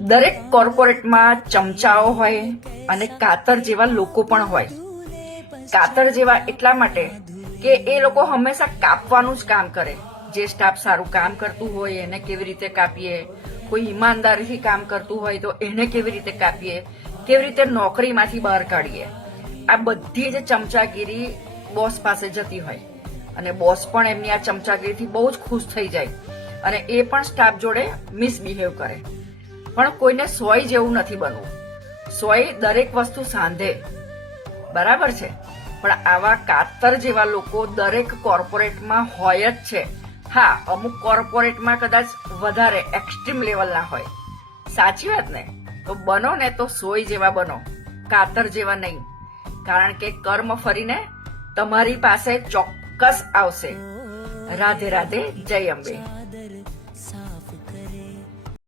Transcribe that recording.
દરેક કોર્પોરેટમાં ચમચાઓ હોય અને કાતર જેવા લોકો પણ હોય. કાતર જેવા એટલા માટે કે એ લોકો હંમેશા કાપવાનું જ કામ કરે. જે સ્ટાફ સારું કામ કરતું હોય એને કેવી રીતે કાપીએ, કોઈ ઈમાનદારીથી કામ કરતું હોય તો એને કેવી રીતે કાપીએ, કેવી રીતે નોકરીમાંથી બહાર કાઢીએ. આ બધી જ ચમચાગીરી બોસ પાસે જતી હોય અને બોસ પણ એમની આ ચમચાગીરીથી બહુ જ ખુશ થઈ જાય અને એ પણ સ્ટાફ જોડે મિસબિહેવ કરે. પણ કોઈને સોય જેવું નથી બનવું. સોય દરેક વસ્તુ સાંધે, બરાબર છે, પણ આવા કાતર જેવા લોકો દરેક કોર્પોરેટમાં હોય જ છે. હા, અમુક કોર્પોરેટમાં કદાચ વધારે એક્સ્ટ્રીમ લેવલના હોય. સાચી વાત ને? તો બનો ને તો સોય જેવા બનો, કાતર જેવા નહીં. કારણ કે કર્મ ફરીને તમારી પાસે ચોક્કસ આવશે. રાધે રાધે, જય અંબે.